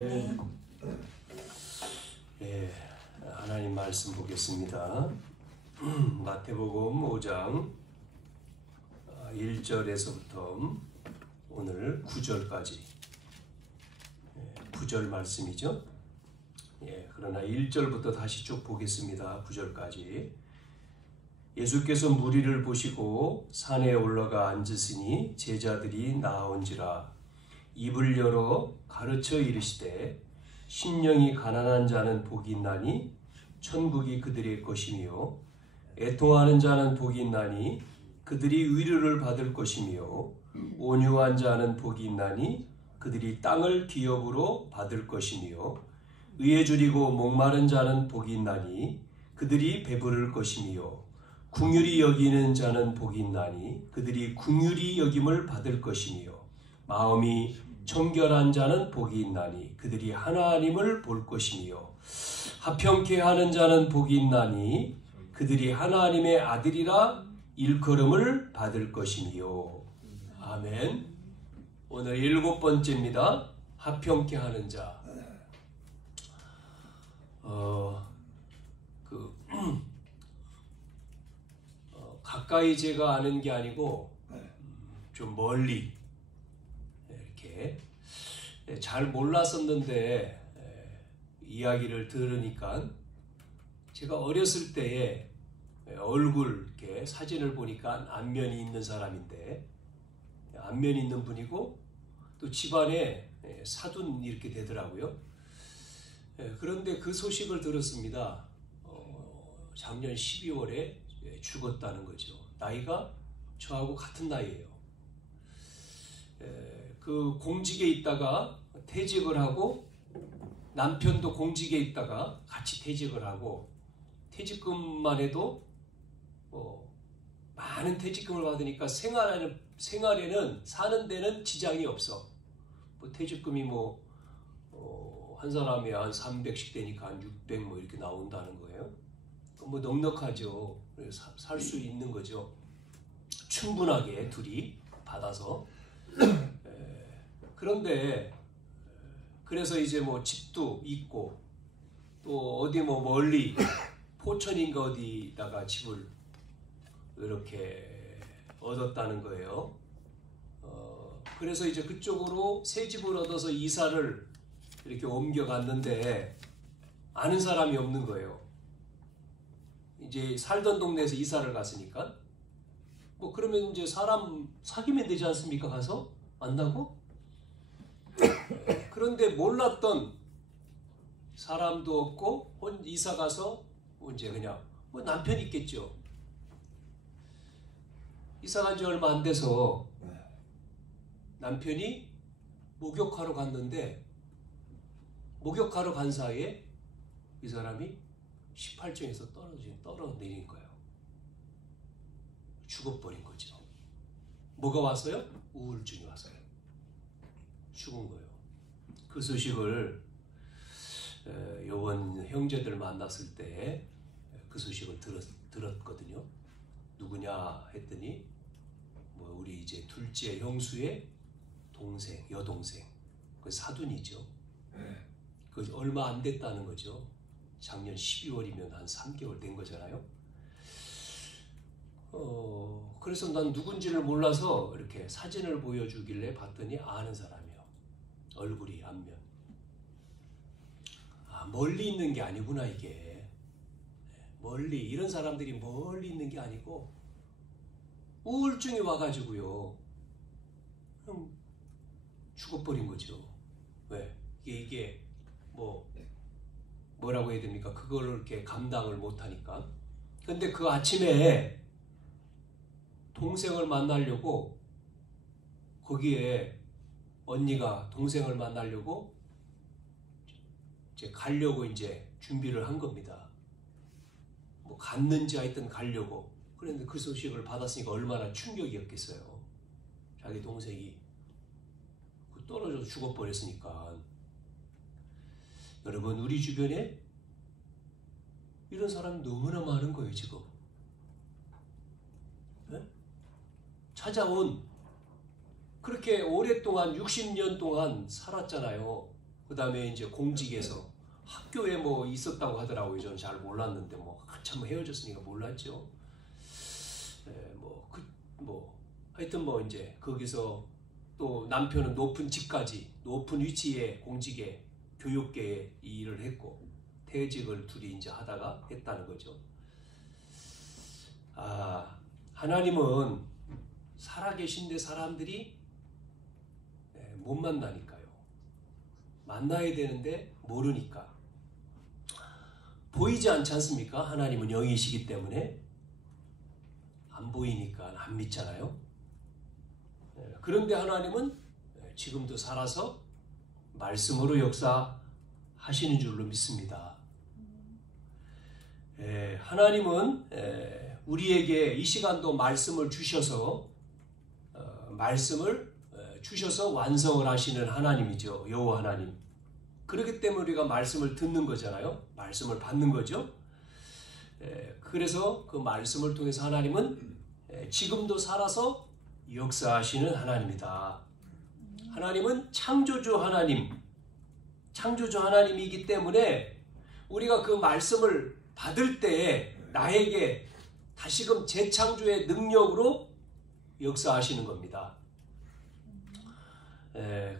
네. 예, 하나님 말씀 보겠습니다. 마태복음 5장 1절에서부터 오늘 9절까지 9절 말씀이죠. 그러나 1절부터 다시 쭉 보겠습니다. 9절까지. 예수께서 무리를 보시고 산에 올라가 앉으시니 제자들이 나온지라 입을 열어 가르쳐 이르시되 심령이 가난한 자는 복이 있나니 천국이 그들의 것이며 애통하는 자는 복이 있나니 그들이 위로를 받을 것이며 온유한 자는 복이 있나니 그들이 땅을 기업으로 받을 것이며 의에 줄이고 목마른 자는 복이 있나니 그들이 배부를 것이며 긍휼히 여기는 자는 복이 있나니 그들이 긍휼히 여김을 받을 것이며 마음이 청결한 자는 복이 있나니 그들이 하나님을 볼 것이며 합평케 하는 자는 복이 있나니 그들이 하나님의 아들이라 일컬음을 받을 것이며. 아멘. 오늘 7번째입니다. 합평케 하는 자. 가까이 제가 아는 게 아니고 좀 멀리 이렇게 잘 몰랐었는데 이야기를 들으니까 제가 어렸을 때에 얼굴 이렇게 사진을 보니까 안면이 있는 사람인데 안면이 있는 분이고 또 집안에 사돈 이렇게 되더라고요. 그런데 그 소식을 들었습니다. 작년 12월에 죽었다는 거죠. 나이가 저하고 같은 나이예요. 그 공직에 있다가 퇴직을 하고 남편도 공직에 있다가 같이 퇴직을 하고 퇴직금만 해도 많은 퇴직금을 받으니까 생활에는 사는 데는 지장이 없어. 퇴직금이 한 사람이 한 300씩 되니까 한 600 이렇게 나온다는 거예요. 넉넉하죠. 살 수 있는 거죠. 충분하게 둘이 받아서. 그런데 그래서 이제 집도 있고 또 어디 멀리 포천인가 어디다가 집을 이렇게 얻었다는 거예요. 그래서 이제 그쪽으로 새 집을 얻어서 이사를 이렇게 옮겨갔는데 아는 사람이 없는 거예요. 이제 살던 동네에서 이사를 갔으니까 그러면 이제 사람 사귀면 되지 않습니까? 가서 만나고. 그런데 몰랐던 사람도 없고 이사 가서 이제 그냥 남편이 있겠죠. 이사 간 지 얼마 안 돼서 남편이 목욕하러 갔는데 목욕하러 간 사이에 이 사람이 18층에서 떨어내린 거예요. 죽어버린 거죠. 뭐가 왔어요? 우울증이 왔어요. 죽은 거예요. 그 소식을 요번 형제들 만났을 때 그 소식을 들었거든요. 누구냐 했더니 우리 이제 둘째 형수의 동생, 여동생, 그 사돈이죠. 그 얼마 안 됐다는 거죠. 작년 12월이면 한 3개월 된 거잖아요. 그래서 난 누군지를 몰라서 이렇게 사진을 보여주길래 봤더니 아는 사람이요. 얼굴이 안면. 멀리 있는 게 아니구나 이게. 멀리 이런 사람들이 멀리 있는 게 아니고 우울증이 와가지고요. 그럼 죽어버린 거죠. 왜? 이게 뭐라고 해야 됩니까? 그걸 이렇게 감당을 못하니까. 근데 그 아침에 동생을 만나려고 거기에 언니가 동생을 만나려고 이제 가려고 이제 준비를 한 겁니다. 갔는지 하여튼 가려고. 그런데 그 소식을 받았으니까 얼마나 충격이었겠어요. 자기 동생이 떨어져서 죽어버렸으니까. 여러분 우리 주변에 이런 사람이 너무나 많은 거예요 지금. 네? 찾아온 그렇게 오랫동안 60년 동안 살았잖아요. 그 다음에 이제 공직에서 학교에 뭐 있었다고 하더라고요. 저는 잘 몰랐는데 뭐 한참 헤어졌으니까 몰랐죠. 하여튼 뭐 이제 거기서 또 남편은 높은 직까지 높은 위치에 공직에 교육계에 이 일을 했고 퇴직을 둘이 이제 하다가 했다는 거죠. 하나님은 살아계신데 사람들이 못 만나니까요. 만나야 되는데 모르니까. 보이지 않지 않습니까? 하나님은 영이시기 때문에 안 보이니까 안 믿잖아요. 그런데 하나님은 지금도 살아서 말씀으로 역사하시는 줄로 믿습니다. 하나님은 우리에게 이 시간도 말씀을 주셔서 완성을 하시는 하나님이죠. 여호와 하나님. 그렇기 때문에 우리가 말씀을 듣는 거잖아요. 말씀을 받는 거죠. 그래서 그 말씀을 통해서 하나님은 지금도 살아서 역사하시는 하나님이다. 하나님은 창조주 하나님이기 때문에 우리가 그 말씀을 받을 때 나에게 다시금 재창조의 능력으로 역사하시는 겁니다.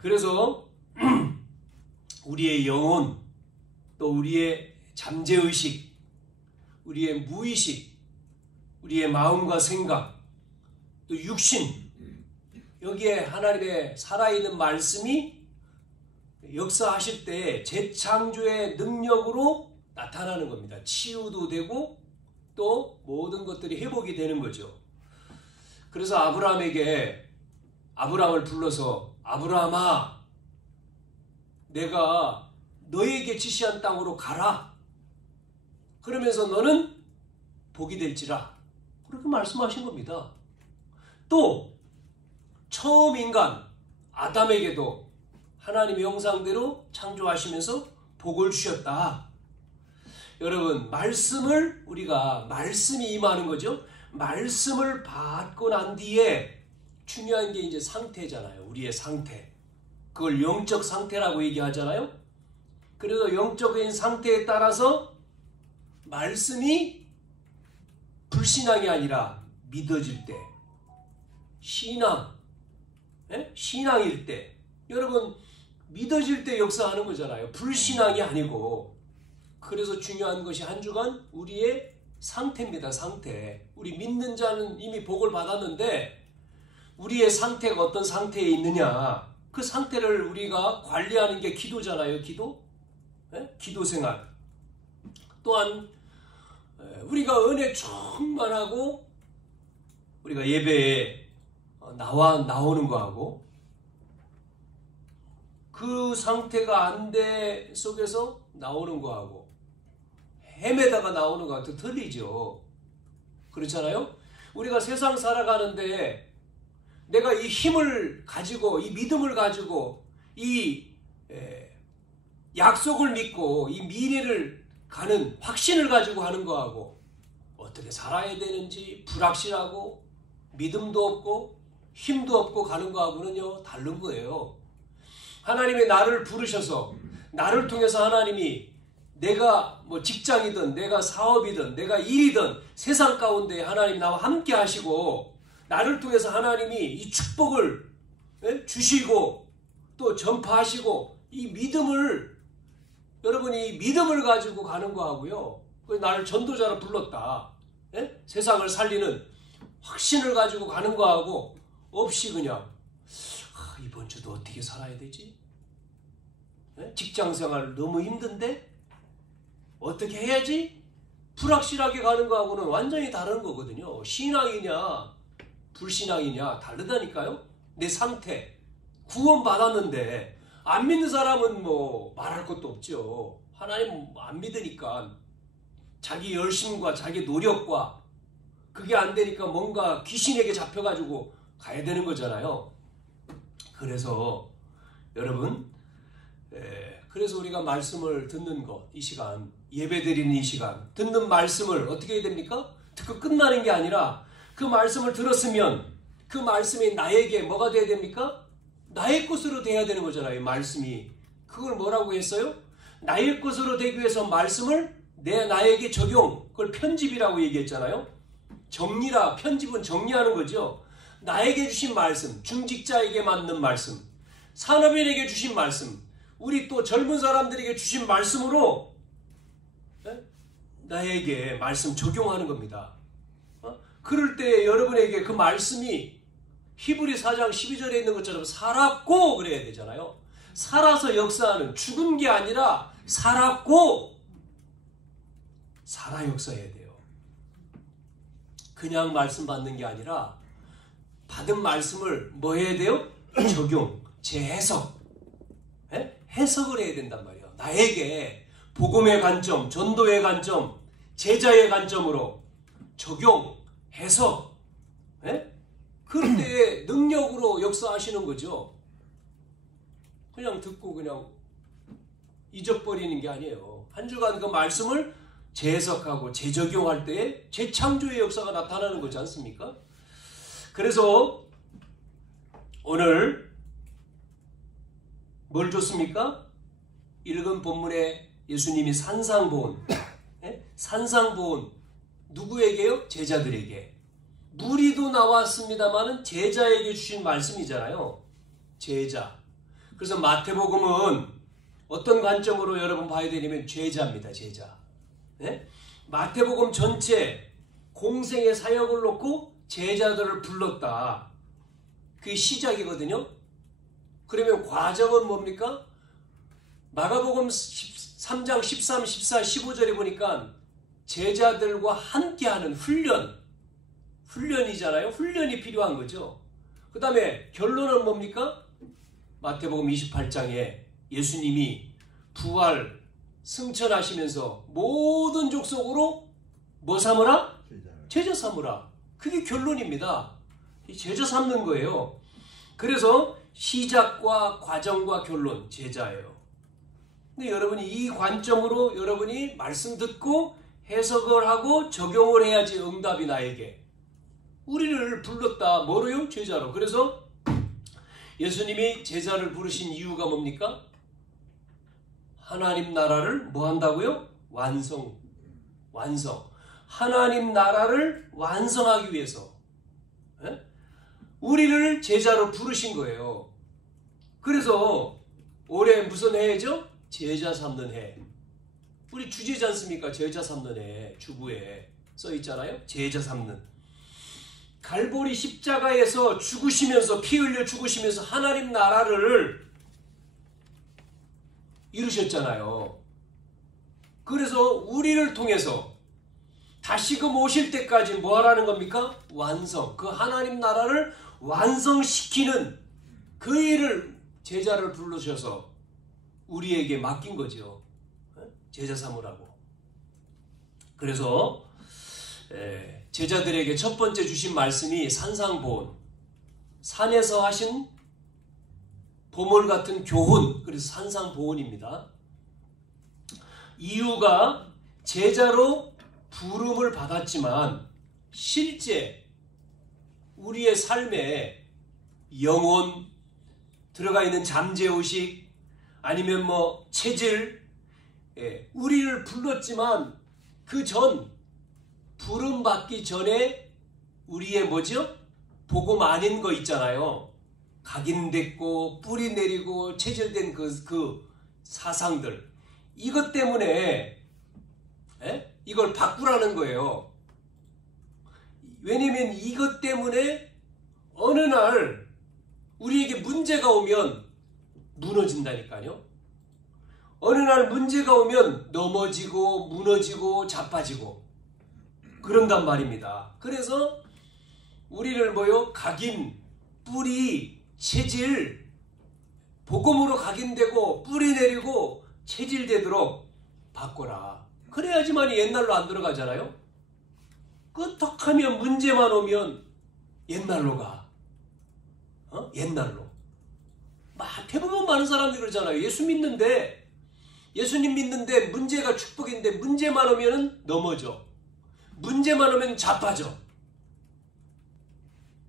그래서 우리의 영혼, 또 우리의 잠재의식, 우리의 무의식, 우리의 마음과 생각, 또 육신, 여기에 하나님의 살아있는 말씀이 역사하실 때 재창조의 능력으로 나타나는 겁니다. 치유도 되고 또 모든 것들이 회복이 되는 거죠. 그래서 아브라함을 불러서 아브라함아, 내가 너에게 지시한 땅으로 가라. 그러면서 너는 복이 될지라. 그렇게 말씀하신 겁니다. 또 처음 인간 아담에게도 하나님의 형상대로 창조하시면서 복을 주셨다. 여러분, 말씀이 임하는 거죠. 말씀을 받고 난 뒤에 중요한 게 이제 상태잖아요. 우리의 상태. 그걸 영적 상태라고 얘기하잖아요. 그래서 영적인 상태에 따라서 말씀이 불신앙이 아니라 믿어질 때, 신앙일 때, 여러분 믿어질 때 역사하는 거잖아요. 불신앙이 아니고. 그래서 중요한 것이 한 주간 우리의 상태입니다. 상태. 우리 믿는 자는 이미 복을 받았는데 우리의 상태가 어떤 상태에 있느냐, 그 상태를 우리가 관리하는 게 기도잖아요. 기도 생활. 또한 우리가 은혜 충만하고 우리가 예배에 나오는 거하고 그 상태가 안 돼 속에서 나오는 거하고 헤매다가 나오는 거하고 틀리죠. 그렇잖아요. 우리가 세상 살아가는데 내가 이 힘을 가지고, 이 믿음을 가지고, 이 약속을 믿고, 이 미래를 가는 확신을 가지고 하는 거하고 어떻게 살아야 되는지 불확실하고 믿음도 없고 힘도 없고 가는 거하고는요 다른 거예요. 하나님이 나를 부르셔서 나를 통해서 하나님이 내가 뭐 직장이든 내가 사업이든 내가 일이든 세상 가운데 하나님이 나와 함께 하시고 나를 통해서 하나님이 이 축복을 주시고 또 전파하시고 이 믿음을, 여러분이 믿음을 가지고 가는 거하고요. 나를 전도자로 불렀다. 세상을 살리는 확신을 가지고 가는 거하고 없이 그냥 이번 주도 어떻게 살아야 되지? 직장생활 너무 힘든데 어떻게 해야지? 불확실하게 가는 거하고는 완전히 다른 거거든요. 신앙이냐 불신앙이냐 다르다니까요. 내 상태, 구원 받았는데 안 믿는 사람은 뭐 말할 것도 없죠. 하나님 안 믿으니까 자기 열심과 자기 노력과 그게 안 되니까 뭔가 귀신에게 잡혀가지고 가야 되는 거잖아요. 그래서 여러분, 그래서 우리가 말씀을 듣는 것, 이 시간, 예배 드리는 이 시간, 듣는 말씀을 어떻게 해야 됩니까? 듣고 끝나는 게 아니라 그 말씀을 들었으면 그 말씀이 나에게 뭐가 돼야 됩니까? 나의 것으로 돼야 되는 거잖아요. 말씀이 그걸 뭐라고 했어요? 나의 것으로 되기 위해서 말씀을 나에게 적용, 그걸 편집이라고 얘기했잖아요. 정리라, 편집은 정리하는 거죠. 나에게 주신 말씀, 중직자에게 맞는 말씀, 산업인에게 주신 말씀, 우리 또 젊은 사람들에게 주신 말씀으로 나에게 말씀 적용하는 겁니다. 그럴 때 여러분에게 그 말씀이 히브리 4장 12절에 있는 것처럼 살았고 그래야 되잖아요. 살아서 역사하는, 죽은 게 아니라 살았고 살아 역사해야 돼요. 그냥 말씀 받는 게 아니라 받은 말씀을 뭐 해야 돼요? 적용, 재해석, 해석을 해야 된단 말이에요. 나에게 복음의 관점, 전도의 관점, 제자의 관점으로 적용, 해석, 그럴 때에 능력으로 역사하시는 거죠. 그냥 듣고 그냥 잊어버리는 게 아니에요. 한 주간 그 말씀을 재해석하고 재적용할 때에 재창조의 역사가 나타나는 거지 않습니까? 그래서 오늘 뭘 줬습니까? 읽은 본문에 예수님이 산상보온, 산상보온 누구에게요? 제자들에게. 무리도 나왔습니다마는 제자에게 주신 말씀이잖아요. 제자. 그래서 마태복음은 어떤 관점으로 여러분 봐야 되냐면 제자입니다. 제자. 마태복음 전체 공생의 사역을 놓고 제자들을 불렀다. 그게 시작이거든요. 그러면 과정은 뭡니까? 마가복음 3장 13, 14, 15절에 보니까 제자들과 함께하는 훈련이잖아요. 훈련이 필요한 거죠. 그 다음에 결론은 뭡니까? 마태복음 28장에 예수님이 부활, 승천하시면서 모든 족속으로 뭐 삼으라? 제자 삼으라. 그게 결론입니다. 제자 삼는 거예요. 그래서 시작과 과정과 결론, 제자예요. 근데 여러분이 이 관점으로 여러분이 말씀 듣고 해석을 하고 적용을 해야지 응답이 나에게. 우리를 불렀다. 뭐로요? 제자로. 그래서 예수님이 제자를 부르신 이유가 뭡니까? 하나님 나라를 뭐 한다고요? 완성. 하나님 나라를 완성하기 위해서 우리를 제자로 부르신 거예요. 그래서 올해 무슨 해죠? 제자 삼는 해. 우리 주제지 않습니까? 제자 삼는 해. 주부에 써 있잖아요. 제자 삼는. 갈보리 십자가에서 죽으시면서 피 흘려 죽으시면서 하나님 나라를 이루셨잖아요. 그래서 우리를 통해서 다시금 오실 때까지 뭐 하라는 겁니까? 완성. 그 하나님 나라를 완성시키는 그 일을 제자를 부르셔서 우리에게 맡긴 거죠. 제자 삼으라고. 그래서 제자들에게 첫 번째 주신 말씀이 산상보온, 산에서 하신 보물 같은 교훈, 그래서 산상보온입니다. 이유가 제자로 부름을 받았지만 실제 우리의 삶에 영혼, 들어가 있는 잠재의식, 아니면 뭐 체질, 우리를 불렀지만 그 전 부름 받기 전에 우리의 뭐죠? 복음 아닌 거 있잖아요. 각인됐고 뿌리 내리고 체질된 그 사상들, 이것 때문에 이걸 바꾸라는 거예요. 왜냐면 이것 때문에 어느 날 우리에게 문제가 오면 무너진다니까요. 어느 날 문제가 오면 넘어지고 무너지고 자빠지고 그런단 말입니다. 그래서 우리를 뭐요? 각인, 뿌리, 체질, 복음으로 각인되고 뿌리 내리고 체질되도록 바꿔라. 그래야지만 옛날로 안 들어가잖아요. 끄떡하면 문제만 오면 옛날로 가. 옛날로. 대부분 많은 사람들이 그러잖아요. 예수님 믿는데 문제가 축복인데 문제만 오면 넘어져. 문제만 오면 자빠져.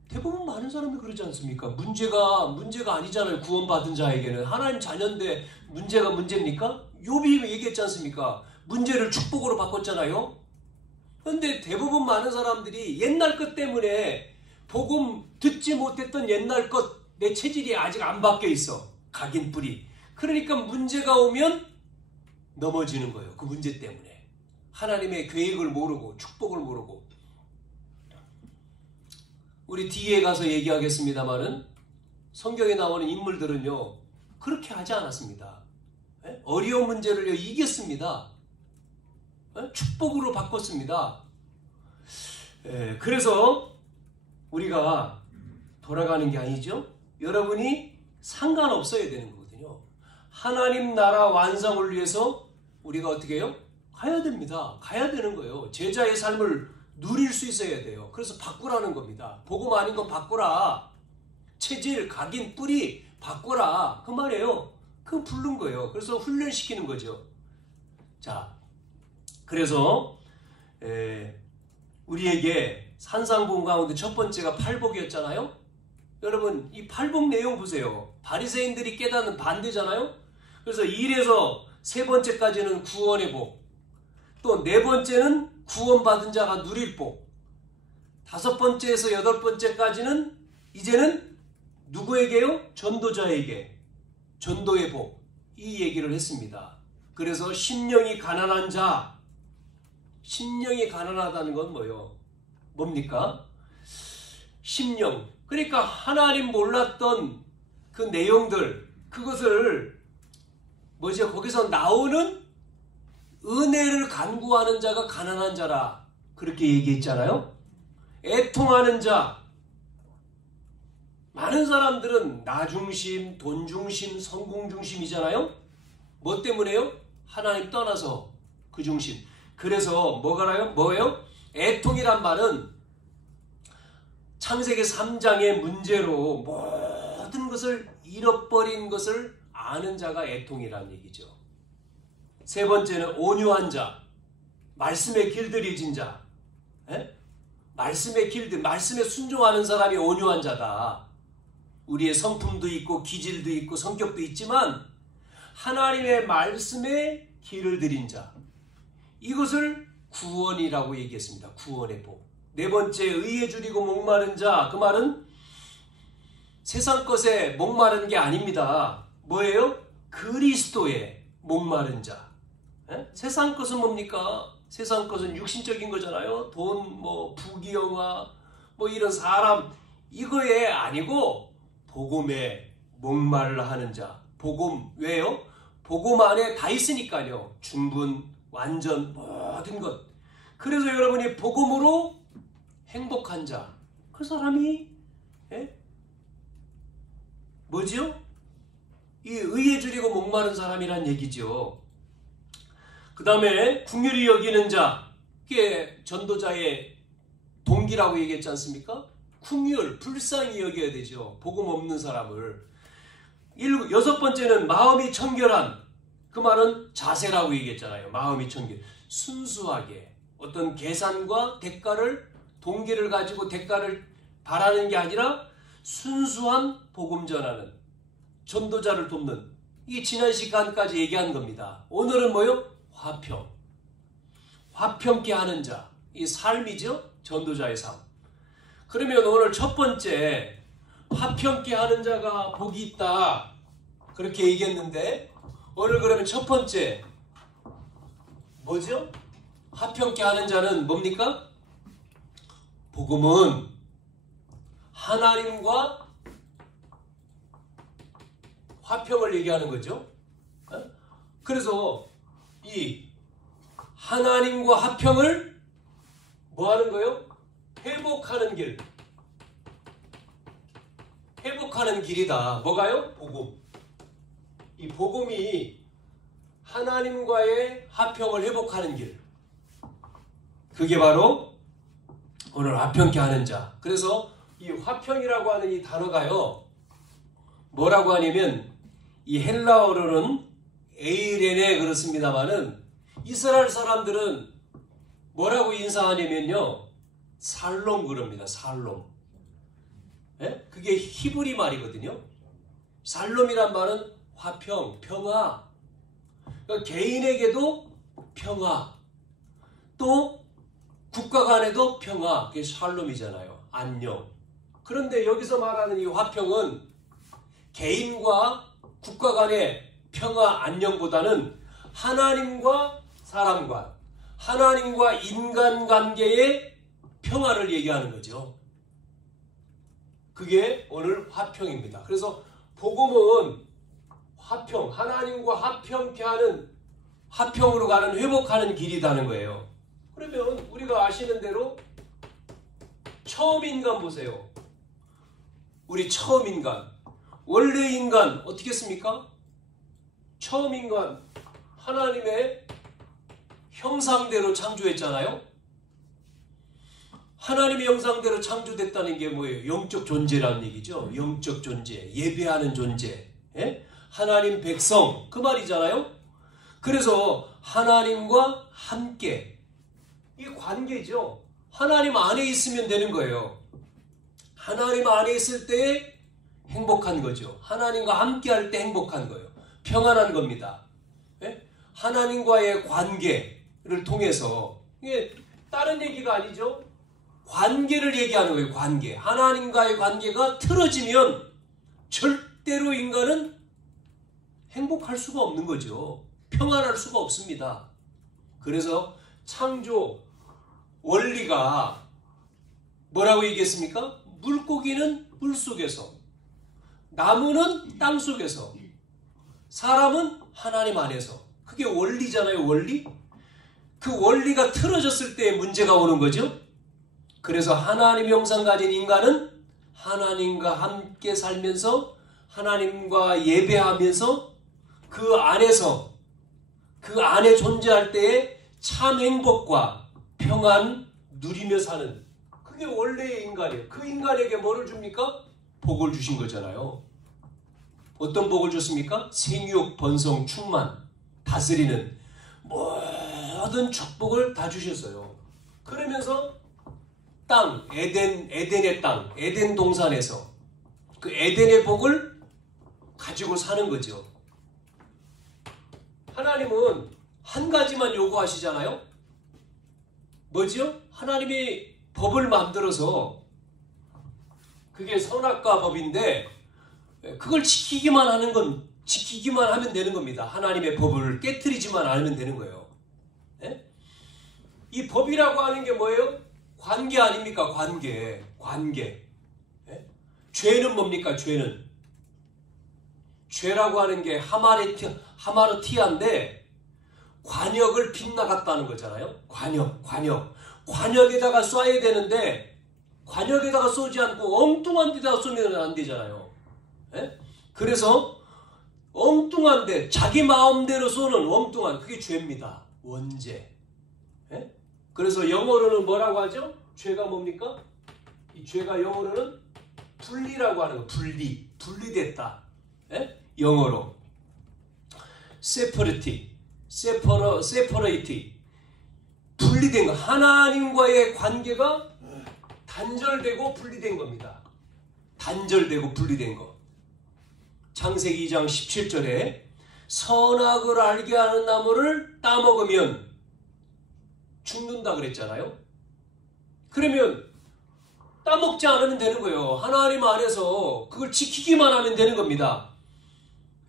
대부분 많은 사람이 그러지 않습니까? 문제가 아니잖아요. 구원받은 자에게는. 하나님 자녀인데 문제가 문제입니까? 욥이 얘기했지 않습니까? 문제를 축복으로 바꿨잖아요. 그런데 대부분 많은 사람들이 옛날 것 때문에 복음 듣지 못했던 옛날 것, 내 체질이 아직 안 바뀌어 있어. 각인 뿌리. 그러니까 문제가 오면 넘어지는 거예요. 그 문제 때문에. 하나님의 계획을 모르고 축복을 모르고. 우리 뒤에 가서 얘기하겠습니다마는 성경에 나오는 인물들은요 그렇게 하지 않았습니다. 어려운 문제를 이겼습니다. 축복으로 바꿨습니다. 그래서 우리가 돌아가는 게 아니죠. 여러분이 상관없어야 되는 거거든요. 하나님 나라 완성을 위해서 우리가 어떻게 해요? 가야 됩니다. 가야 되는 거예요. 제자의 삶을 누릴 수 있어야 돼요. 그래서 바꾸라는 겁니다. 복음 아닌 건 바꾸라. 체질, 각인, 뿌리 바꾸라. 그 말이에요. 그거 부른 거예요. 그래서 훈련시키는 거죠. 자, 그래서 우리에게 산상봉 가운데 첫 번째가 팔복이었잖아요. 여러분 이 팔복 내용 보세요. 바리새인들이 깨닫는 반대잖아요. 그래서 1에서 세 번째까지는 구원의 복, 또 네 번째는 구원받은 자가 누릴 복, 다섯 번째에서 여덟 번째까지는 이제는 누구에게요? 전도자에게 전도의 복, 이 얘기를 했습니다. 그래서 심령이 가난한 자, 심령이 가난하다는 건 뭐예요? 뭡니까? 심령. 그러니까 하나님 몰랐던 그 내용들, 그것을 뭐죠? 거기서 나오는 은혜를 간구하는 자가 가난한 자라 그렇게 얘기했잖아요. 애통하는 자. 많은 사람들은 나 중심, 돈 중심, 성공 중심이잖아요. 뭐 때문에요? 하나님 떠나서 그 중심. 그래서 뭐예요? 애통이란 말은 창세기 3장의 문제로 모든 것을 잃어버린 것을 아는 자가 애통이란 얘기죠. 세 번째는 온유한 자, 말씀에 길들여진 자. 말씀에 순종하는 사람이 온유한 자다. 우리의 성품도 있고 기질도 있고 성격도 있지만 하나님의 말씀에 길을 들인 자. 이것을 구원이라고 얘기했습니다. 구원의 복. 네 번째, 의에 줄이고 목마른 자. 그 말은 세상 것에 목마른 게 아닙니다. 뭐예요? 그리스도에 목마른 자. 세상 것은 뭡니까? 세상 것은 육신적인 거잖아요. 돈, 부귀영화, 이런 사람, 이거에 아니고 복음에 목말라 하는 자. 복음, 왜요? 복음 안에 다 있으니까요. 충분, 완전, 모든 것. 그래서 여러분이 복음으로 행복한 자. 그 사람이 뭐지요? 이 의에 줄이고 목마른 사람이란 얘기죠. 그 다음에 긍휼히 여기는 자. 그게 전도자의 동기라고 얘기했지 않습니까? 긍휼, 불쌍히 여겨야 되죠. 복음 없는 사람을. 여섯 번째는 마음이 청결한. 그 말은 자세라고 얘기했잖아요. 마음이 청결. 순수하게 어떤 계산과 동기를 가지고 대가를 바라는 게 아니라 순수한 복음 전하는, 전도자를 돕는, 이게 지난 시간까지 얘기한 겁니다. 오늘은 뭐요? 화평케 하는 자. 이 삶이죠? 전도자의 삶. 그러면 오늘 첫 번째, 화평케 하는 자가 복이 있다. 그렇게 얘기했는데 오늘 그러면 첫 번째 뭐죠? 화평케 하는 자는 뭡니까? 복음은 하나님과 화평을 얘기하는 거죠. 그래서 이 하나님과 화평을 뭐 하는 거예요? 회복하는 길. 회복하는 길이다. 뭐가요? 복음. 이 복음이 하나님과의 화평을 회복하는 길. 그게 바로 오늘 화평케 하는 자. 그래서 이 화평이라고 하는 이 단어가요. 뭐라고 하냐면 이 헬라어로는 에이레네 그렇습니다만은 이스라엘 사람들은 뭐라고 인사하냐면요. 살롬 그럽니다. 살롬. 예? 그게 히브리 말이거든요. 살롬이란 말은 화평, 평화. 그러니까 개인에게도 평화, 또 국가 간에도 평화. 그게 샬롬이잖아요. 안녕. 그런데 여기서 말하는 이 화평은 개인과 국가 간의 평화, 안녕보다는 하나님과 사람 간, 하나님과 인간관계의 평화를 얘기하는 거죠. 그게 오늘 화평입니다. 그래서 복음은 화평, 하나님과 화평케 하는, 화평으로 가는, 회복하는 길이라는 거예요. 그러면 우리가 아시는 대로 처음 인간 보세요. 우리 처음 인간, 원래 인간 어떻게 했습니까? 처음 인간 하나님의 형상대로 창조했잖아요. 하나님의 형상대로 창조됐다는 게 뭐예요? 영적 존재라는 얘기죠. 영적 존재, 예배하는 존재, 예? 하나님 백성, 그 말이잖아요. 그래서 하나님과 함께, 이게 관계죠. 하나님 안에 있으면 되는 거예요. 하나님 안에 있을 때 행복한 거죠. 하나님과 함께 할 때 행복한 거예요. 평안한 겁니다. 예? 하나님과의 관계를 통해서, 이게 다른 얘기가 아니죠. 관계를 얘기하는 거예요. 관계. 하나님과의 관계가 틀어지면 절대로 인간은 행복할 수가 없는 거죠. 평안할 수가 없습니다. 그래서 창조 원리가 뭐라고 얘기했습니까? 물고기는 물속에서, 나무는 땅속에서, 사람은 하나님 안에서. 그게 원리잖아요. 원리. 그 원리가 틀어졌을 때 문제가 오는 거죠. 그래서 하나님의 형상 가진 인간은 하나님과 함께 살면서 하나님과 예배하면서 그 안에서, 그 안에 존재할 때의 참 행복과 평안 누리며 사는, 그게 원래의 인간이에요. 그 인간에게 뭐를 줍니까? 복을 주신 거잖아요. 어떤 복을 줬습니까? 생육, 번성, 충만, 다스리는 모든 축복을 다 주셨어요. 그러면서 땅, 에덴의 땅, 에덴 동산에서 그 에덴의 복을 가지고 사는 거죠. 하나님은 한 가지만 요구하시잖아요. 뭐죠? 하나님이 법을 만들어서, 그게 선악과 법인데, 그걸 지키기만 하면 되는 겁니다. 하나님의 법을 깨트리지만 않으면 되는 거예요. 예? 이 법이라고 하는 게 뭐예요? 관계 아닙니까? 관계. 예? 죄는 뭡니까? 죄라고 하는 게 하마르티아인데 관역을 빗나갔다는 거잖아요. 관역에다가 쏴야 되는데 관역에다가 쏘지 않고 엉뚱한 데다가 쏘면 안 되잖아요. 예? 그래서 엉뚱한데 자기 마음대로 쏘는 엉뚱한, 그게 죄입니다. 원죄. 예? 그래서 영어로는 뭐라고 하죠? 죄가 뭡니까? 이 죄가 영어로는 분리라고 하는 거. 분리됐다. 예? 영어로 separate, 분리된 거. 하나님과의 관계가 단절되고 분리된 겁니다. 단절되고 분리된 거. 창세기 2장 17절에 선악을 알게 하는 나무를 따먹으면 죽는다 그랬잖아요. 그러면 따먹지 않으면 되는 거예요. 하나님 안에서 그걸 지키기만 하면 되는 겁니다.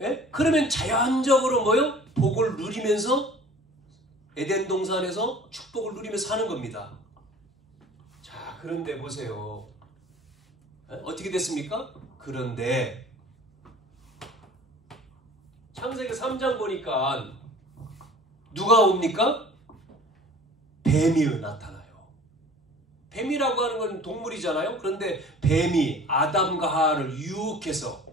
예? 그러면 자연적으로 뭐요? 복을 누리면서 에덴 동산에서 축복을 누리면서 사는 겁니다. 자, 그런데 보세요. 예? 어떻게 됐습니까? 그런데 창세기 3장 보니까 누가 옵니까? 뱀이 나타나요. 뱀이라고 하는 건 동물이잖아요. 그런데 뱀이 아담과 하와를 유혹해서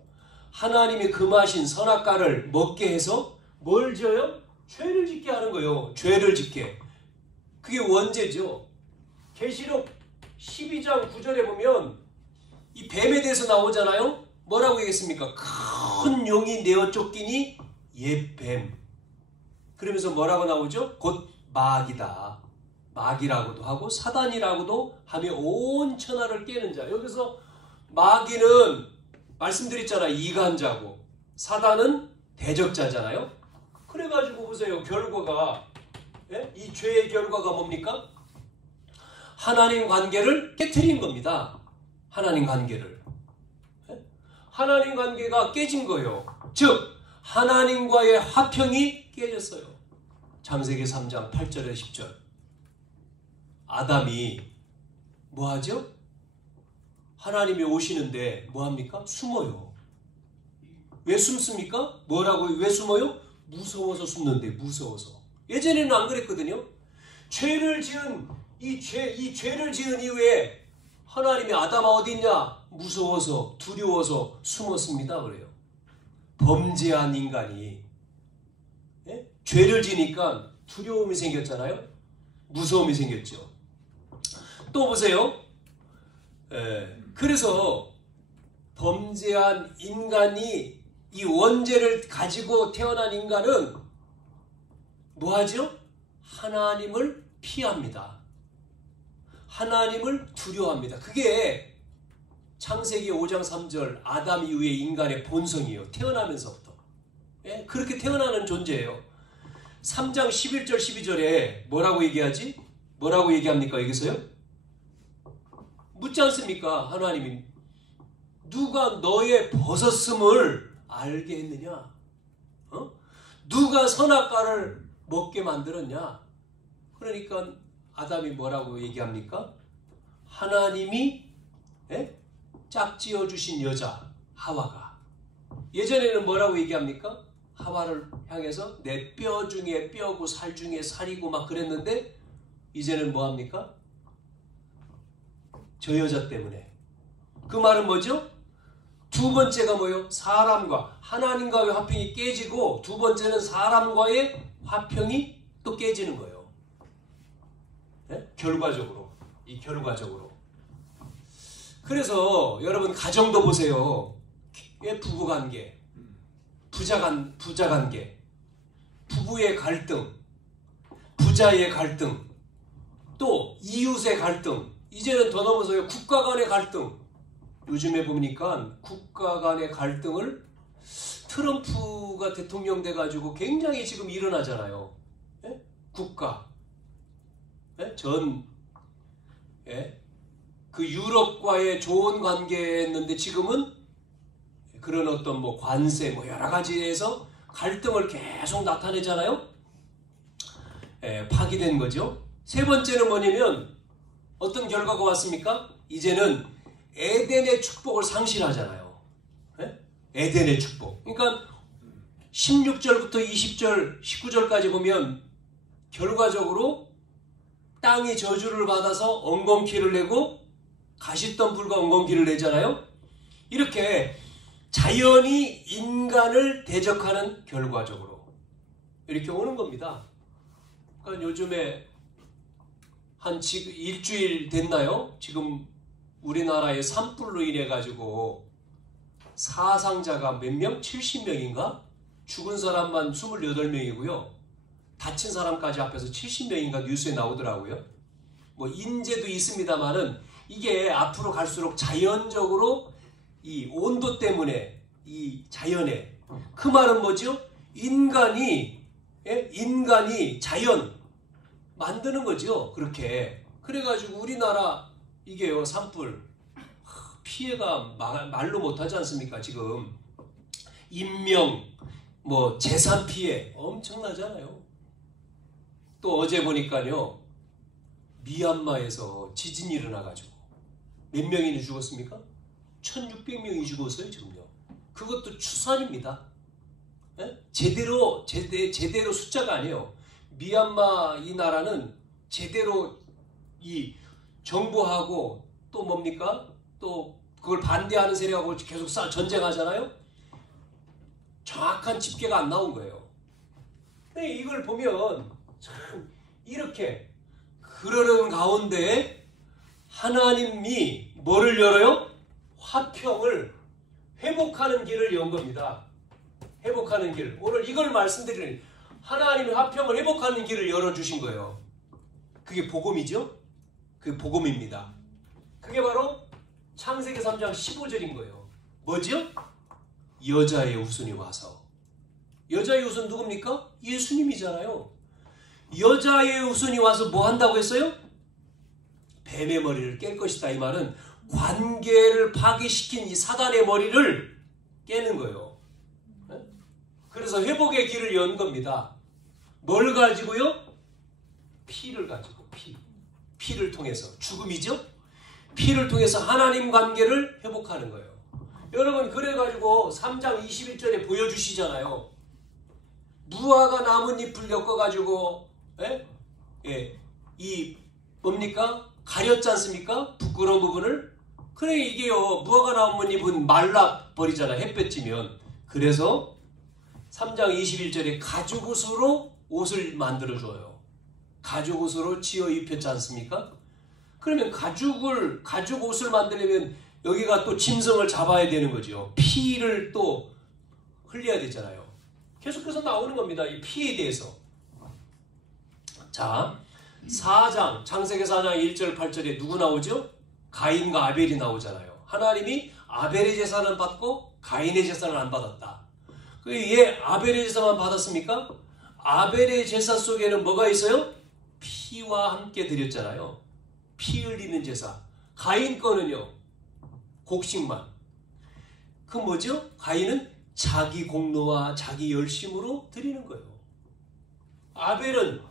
하나님이 금하신 선악과를 먹게 해서 뭘 지어요? 죄를 짓게 하는 거예요. 죄를 짓게. 그게 원죄죠. 계시록 12장 9절에 보면 이 뱀에 대해서 나오잖아요. 뭐라고 얘기했습니까? 큰 용이 내어 쫓기니 옛뱀. 그러면서 뭐라고 나오죠? 곧 마귀다. 마귀라고도 하고 사단이라고도 하며 온 천하를 깨는 자. 여기서 마귀는 말씀드렸잖아요. 이간자고 사단은 대적자잖아요. 그래가지고 보세요. 결과가 이 죄의 결과가 뭡니까? 하나님 관계를 깨트린 겁니다. 하나님 관계를. 하나님 관계가 깨진 거예요. 즉 하나님과의 화평이 깨졌어요. 창세기 3장 8절에 10절. 아담이 뭐하죠? 하나님이 오시는데 뭐합니까? 숨어요. 왜 숨습니까? 왜 숨어요? 무서워서 숨는데, 무서워서. 예전에는 안 그랬거든요. 죄를 지은 이 죄를 지은 이후에 하나님이 아담아 어디 있냐? 무서워서 두려워서 숨었습니다. 그래요. 범죄한 인간이 죄를 지니까 두려움이 생겼잖아요. 무서움이 생겼죠. 또 보세요. 그래서 범죄한 인간이 이 원죄를 가지고 태어난 인간은 뭐하죠? 하나님을 피합니다. 하나님을 두려워합니다. 그게 창세기 5장 3절 아담 이후의 인간의 본성이에요. 태어나면서부터. 그렇게 태어나는 존재예요. 3장 11절 12절에 뭐라고 얘기하지? 뭐라고 얘기합니까? 여기서요? 묻지 않습니까? 하나님이 누가 너의 벗었음을 알게 했느냐? 누가 선악과를 먹게 만들었냐? 그러니까 아담이 뭐라고 얘기합니까? 하나님이 짝지어 주신 여자 하와가 예전에는 뭐라고 얘기합니까? 하와를 향해서 내 뼈 중에 뼈고 살 중에 살이고 막 그랬는데 이제는 뭐합니까? 저 여자 때문에. 그 말은 뭐죠? 두 번째가 뭐예요? 사람과 하나님과의 화평이 깨지고 두 번째는 사람과의 화평이 또 깨지는 거예요. 결과적으로. 이 결과적으로. 그래서 여러분 가정도 보세요. 부부관계, 부자관계, 부부의 갈등, 부자의 갈등, 또 이웃의 갈등, 이제는 더 넘어서요. 국가 간의 갈등. 요즘에 보니까 국가 간의 갈등을 트럼프가 대통령 돼가지고 굉장히 지금 일어나잖아요. 국가. 그 유럽과의 좋은 관계였는데 지금은 그런 어떤 뭐 관세 뭐 여러 가지에서 갈등을 계속 나타내잖아요. 파기된 거죠. 세 번째는 뭐냐면 어떤 결과가 왔습니까? 이제는 에덴의 축복을 상실하잖아요. 에덴의 축복. 그러니까 16절부터 20절, 19절까지 보면 결과적으로 땅이 저주를 받아서 엉겅퀴를 내고 가시덤불과 엉겅퀴를 내잖아요. 이렇게 자연이 인간을 대적하는 결과적으로 이렇게 오는 겁니다. 그러니까 요즘에 한 지금 일주일 됐나요? 지금 우리나라의 산불로 인해 가지고 사상자가 몇 명? 70명인가? 죽은 사람만 28명이고요. 다친 사람까지 합해서 70명인가 뉴스에 나오더라고요. 뭐 인재도 있습니다만은 이게 앞으로 갈수록 자연적으로 이 온도 때문에 이 자연에 그 말은 뭐죠? 인간이 자연 만드는 거죠. 그렇게. 그래가지고 우리나라 이게요 산불 피해가 말로 못하지 않습니까? 지금 인명 뭐 재산 피해 엄청나잖아요. 또 어제 보니까요 미얀마에서 지진이 일어나가지고 몇 명이 죽었습니까? 1600명이 죽었어요 지금요. 그것도 추산입니다. 제대로 숫자가 아니에요. 미얀마 이 나라는 제대로 이 정부하고 또 뭡니까? 또 그걸 반대하는 세력하고 계속 전쟁하잖아요. 정확한 집계가 안 나온 거예요. 근데 이걸 보면 참 이렇게 그러는 가운데 하나님이 뭐를 열어요? 화평을 회복하는 길을 연 겁니다. 회복하는 길. 오늘 이걸 말씀드리는 하나님의 화평을 회복하는 길을 열어주신 거예요. 그게 복음이죠? 그게 복음입니다. 그게 바로 창세기 3장 15절인 거예요. 뭐죠? 여자의 후손이 와서. 여자의 후손 누굽니까? 예수님이잖아요. 여자의 후손이 와서 뭐 한다고 했어요? 뱀의 머리를 깰 것이다. 이 말은 관계를 파괴시킨 이 사단의 머리를 깨는 거예요. 그래서 회복의 길을 연 겁니다. 뭘 가지고요? 피를 가지고. 피를 통해서. 죽음이죠? 피를 통해서 하나님 관계를 회복하는 거예요. 여러분, 그래가지고 3장 21절에 보여주시잖아요. 무화과 나뭇잎을 엮어가지고 이 뭡니까? 가렸지 않습니까? 부끄러운 부분을. 그래, 이게요, 무화과 나뭇잎은 말라버리잖아요, 햇볕이면. 그래서 3장 21절에 가죽옷으로 옷을 만들어줘요. 가죽옷으로 지어 입혔지 않습니까? 그러면 가죽 옷을 만들려면 여기가 또 짐승을 잡아야 되는 거죠. 피를 또 흘려야 되잖아요. 계속해서 나오는 겁니다. 이 피에 대해서. 자, 4장, 창세기 4장 1절 8절에 누구 나오죠? 가인과 아벨이 나오잖아요. 하나님이 아벨의 제사는 받고 가인의 제사는 안 받았다. 얘 아벨의 제사만 받았습니까? 아벨의 제사 속에는 뭐가 있어요? 피와 함께 드렸잖아요. 피 흘리는 제사. 가인 거는요, 곡식만. 그 뭐죠? 가인은 자기 공로와 자기 열심으로 드리는 거예요. 아벨은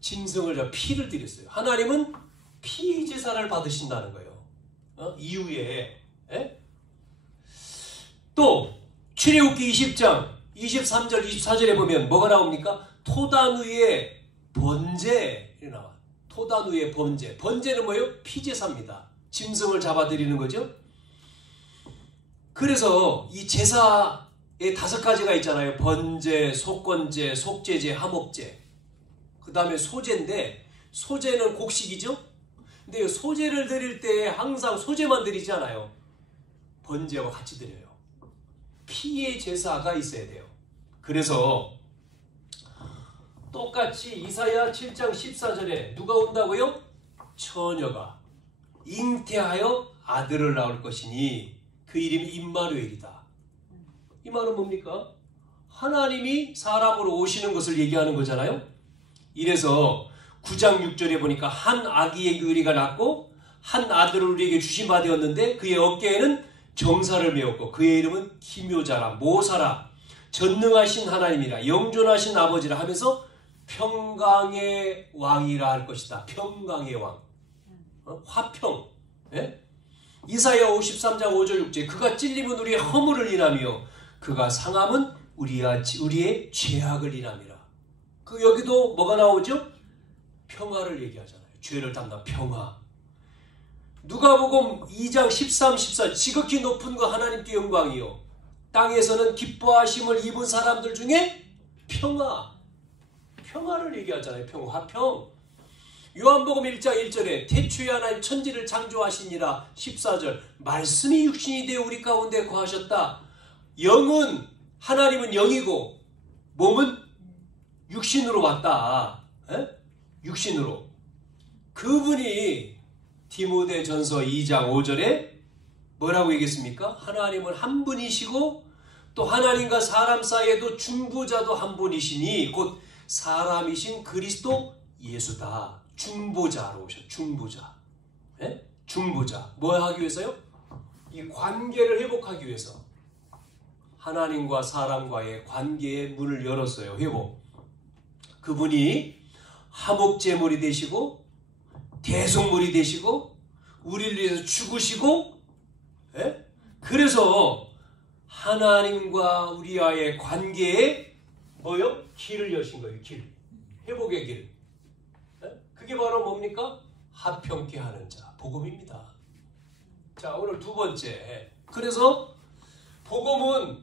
짐승을 피를 드렸어요. 하나님은 피 제사를 받으신다는 거예요. 이후에. 또 출애굽기 20장 23절 24절에 보면 뭐가 나옵니까? 토단 위에 번제 나와. 토단 위에 번제. 번제는 뭐예요? 피 제사입니다. 짐승을 잡아드리는 거죠. 그래서 이 제사에 5가지가 있잖아요. 번제, 속건제, 속제제, 화목제. 그 다음에 소제인데, 소제는 곡식이죠. 근데 소제를 드릴 때 항상 소제만 드리지 않아요. 번제와 같이 드려요. 피의 제사가 있어야 돼요. 그래서 똑같이 이사야 7장 14절에 누가 온다고요? 처녀가 잉태하여 아들을 낳을 것이니 그 이름이 임마누엘이다. 이 말은 뭡니까? 하나님이 사람으로 오시는 것을 얘기하는 거잖아요. 이래서 9장 6절에 보니까 한 아기에게 우리가 낳고 한 아들을 우리에게 주신 바 되었는데 그의 어깨에는 정사를 메었고 그의 이름은 기묘자라 모사라 전능하신 하나님이라 영존하신 아버지라 하면서 평강의 왕이라 할 것이다. 평강의 왕. 화평. 이사야 53장 5절 6절 그가 찔림은 우리의 허물을 인하며 그가 상함은 우리의 죄악을 인함이라. 그 여기도 뭐가 나오죠? 평화를 얘기하잖아요. 죄를 담당 평화. 누가복음 2장 13, 14 지극히 높은 거 하나님께 영광이요 땅에서는 기뻐하심을 입은 사람들 중에 평화를 얘기하잖아요. 화평. 요한복음 1장 1절에 태초에 하나님 천지를 창조하시니라 14절 말씀이 육신이 되어 우리 가운데 거하셨다. 영은 하나님은 영이고 몸은 육신으로 왔다. 육신으로. 그분이 디모데전서 2장 5절에 뭐라고 얘기했습니까? 하나님은 한 분이시고 또 하나님과 사람 사이에도 중보자도 한 분이시니 곧 사람이신 그리스도 예수다. 중보자로 오셨어요. 중보자. 중보자. 뭐 하기 위해서요? 이 관계를 회복하기 위해서. 하나님과 사람과의 관계의 문을 열었어요. 회복. 그분이 화목제물이 되시고 대속물이 되시고 우리를 위해서 죽으시고 그래서 하나님과 우리와의 관계에 뭐요? 길을 여신 거예요. 길. 회복의 길. 그게 바로 뭡니까? 화평케 하는 자. 복음입니다. 자, 오늘 두 번째. 그래서 복음은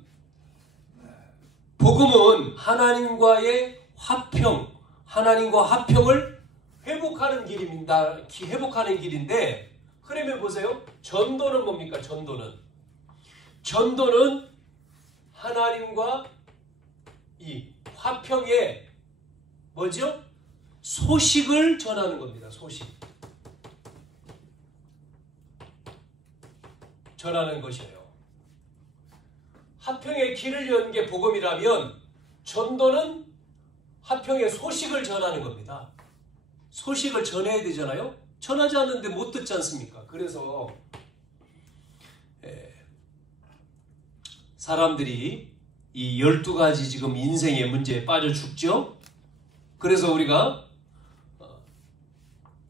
하나님과의 화평, 하나님과 화평을 회복하는 길입니다. 회복하는 길인데, 그러면 보세요. 전도는 뭡니까? 전도는 하나님과 이 화평의 뭐죠? 소식을 전하는 겁니다. 소식. 전하는 것이에요. 화평의 길을 연 게 복음이라면 전도는 화평의 소식을 전하는 겁니다. 소식을 전해야 되잖아요. 전하지 않는데 못 듣지 않습니까? 그래서 사람들이 이 12가지 지금 인생의 문제에 빠져 죽죠. 그래서 우리가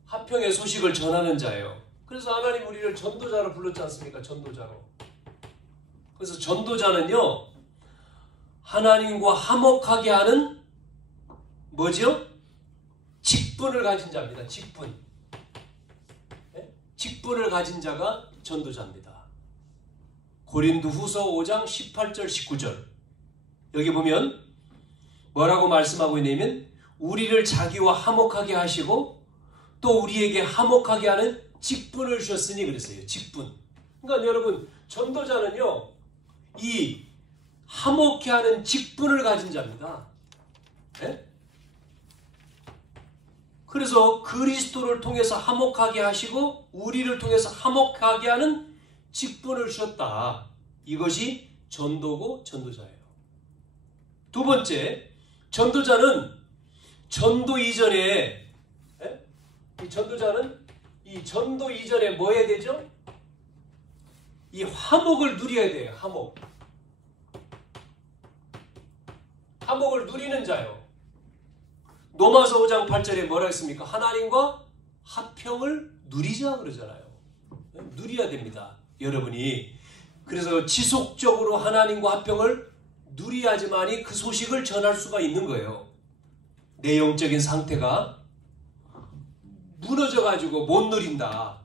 화평의 소식을 전하는 자예요. 그래서 하나님 우리를 전도자로 불렀지 않습니까? 전도자로. 그래서 전도자는요, 하나님과 화목하게 하는 뭐죠? 직분을 가진 자입니다. 직분. 네? 직분을 가진 자가 전도자입니다. 고린도후서 5장 18절 19절 여기 보면 뭐라고 말씀하고 있냐면 우리를 자기와 화목하게 하시고 또 우리에게 화목하게 하는 직분을 주셨으니 그랬어요. 직분. 그러니까 여러분 전도자는요, 이 화목케 하는 직분을 가진 자입니다. 네? 그래서 그리스도를 통해서 화목하게 하시고 우리를 통해서 화목하게 하는 직분을 주셨다. 이것이 전도고 전도자예요. 두 번째, 전도자는 전도 이전에 이 전도자는 이 전도 이전에 뭐 해야 되죠? 이 화목을 누려야 돼요. 화목을 누리는 자요. 로마서 5장 8절에 뭐라 했습니까? 하나님과 화평을 누리자 그러잖아요. 누려야 됩니다. 여러분이. 그래서 지속적으로 하나님과 화평을 누려야지만이 그 소식을 전할 수가 있는 거예요. 내 영적인 상태가 무너져가지고 못 누린다.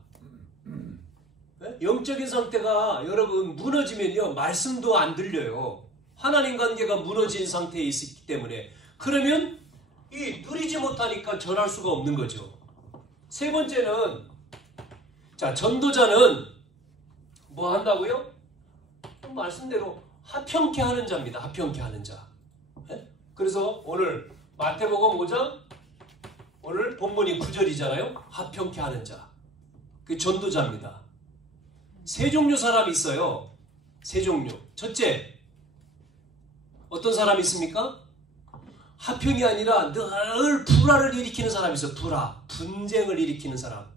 영적인 상태가 여러분 무너지면요, 말씀도 안 들려요. 하나님 관계가 무너진 상태에 있기 때문에. 그러면 이 누리지 못하니까 전할 수가 없는 거죠. 세 번째는, 자, 전도자는 뭐 한다고요? 말씀대로 화평케 하는 자입니다. 화평케 하는 자. 그래서 오늘 마태복음 5장 오늘 본문이 9절이잖아요. 화평케 하는 자. 그게 전도자입니다. 세 종류 사람이 있어요. 세 종류. 첫째, 어떤 사람이 있습니까? 화평이 아니라 늘 불화를 일으키는 사람이 있어요. 불화, 분쟁을 일으키는 사람.